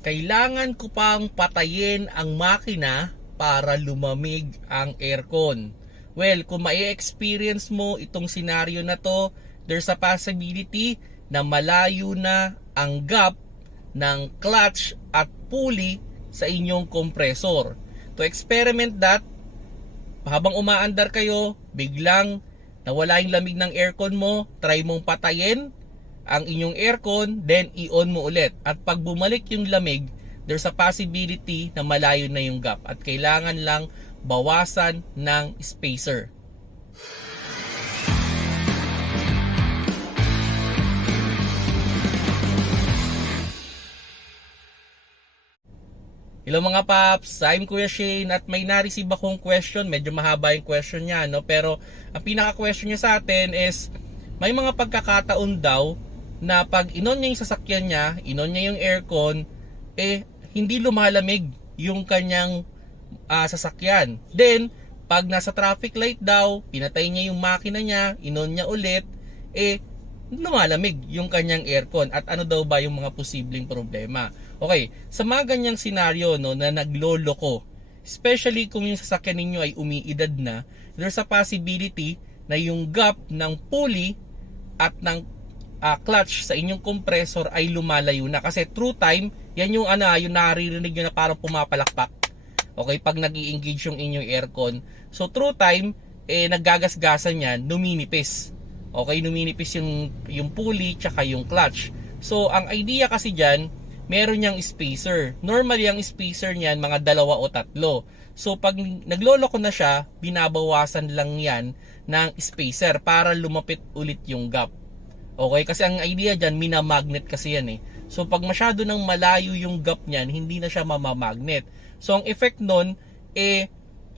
kailangan ko pang patayin ang makina para lumamig ang aircon. Well, kung mai-experience mo itong senaryo na to, there's a possibility na malayo na ang gap ng clutch at pulley sa inyong compressor. To experiment that, habang umaandar kayo, biglang nawala yung lamig ng aircon mo, try mong patayin ang inyong aircon, then i-on mo ulit. At pag bumalik yung lamig, there's a possibility na malayo na yung gap at kailangan lang bawasan ng spacer. Hello mga paps, I'm Kuya Shane at may na-receive akong question, medyo mahaba yung question niya, no? pero ang pinaka-question niya sa atin is may mga pagkakataon daw na pag inon niya yung sasakyan niya, inon niya yung aircon, eh hindi lumalamig yung kanyang ah, sasakyan. Then, pag nasa traffic light daw, pinatay niya yung makina niya, inon niya ulit, eh lumalamig yung kanyang aircon at ano daw ba yung mga posibleng problema. Okay, sa mga ganyang senaryo no, na nagloloko, especially kung yung sasakyan ninyo ay umiidad na, there's a possibility na yung gap ng pulley at ng ah, clutch sa inyong compressor ay lumalayo na kasi through time, yan yung ano, yung naririnig nyo na parang pumapalakpak. Okay, pag nag engage yung inyong aircon. So through time, eh naggagasgasan yan, numinipis. Okay, numinipis yung yung pulley tsaka yung clutch. So ang idea kasi diyan, meron niyang spacer. Normally ang spacer niyan mga dalawa o tatlo. So pag nagloloko na siya, binabawasan lang 'yan ng spacer para lumapit ulit yung gap. Okay, kasi ang idea diyan minamagnet kasi yan eh. So pag masyado nang malayo yung gap niyan, hindi na siya mamamagnet. So ang effect nun eh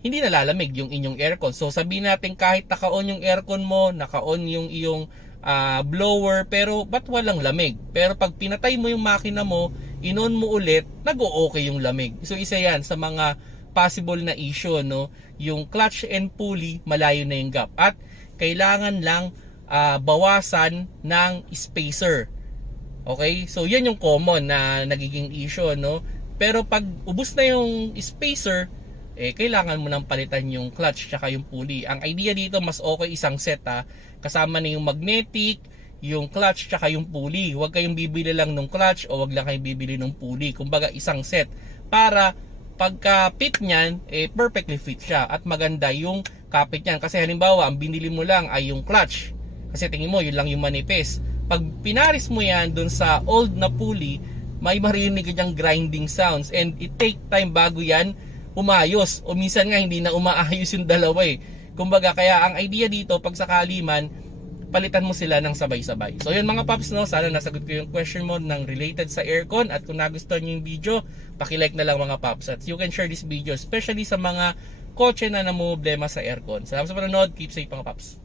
hindi nalalamig yung inyong aircon. So sabihin natin kahit naka-on yung aircon mo, naka-on yung iyong ah, blower, pero ba't walang lamig? Pero pag pinatay mo yung makina mo, inon mo ulit, nag-o-okay yung lamig. So isa yan sa mga possible na issue, no? Yung clutch and pulley, malayo na yung gap. At kailangan lang ah, bawasan ng spacer. Okay? So yan yung common na nagiging issue, no? Pero pag ubos na yung spacer, eh kailangan mo nang palitan yung clutch tsaka yung pulley. Ang idea dito mas okay isang set ha. Kasama na yung magnetic, yung clutch tsaka yung pulley. Huwag kayong bibili lang ng clutch o wag lang kayong bibili ng pulley. Kumbaga isang set para pagka fit niyan, eh perfectly fit siya at maganda yung kapit niyan. Kasi halimbawa, ang binili mo lang ay yung clutch. Kasi tingin mo, yun lang yung manipis. Pag pinaris mo yan dun sa old na pulley, may marinig ka grinding sounds and it take time bago yan umayos o minsan nga hindi na umaayos yung dalawa eh. Kumbaga kaya ang idea dito pag sakali man palitan mo sila ng sabay-sabay. So yun mga paps no, sana nasagot ko yung question mo ng related sa aircon at kung nagustuhan niyo yung video, paki-like na lang mga paps at you can share this video especially sa mga kotse na namumblema sa aircon. Salamat sa panonood, keep safe mga paps.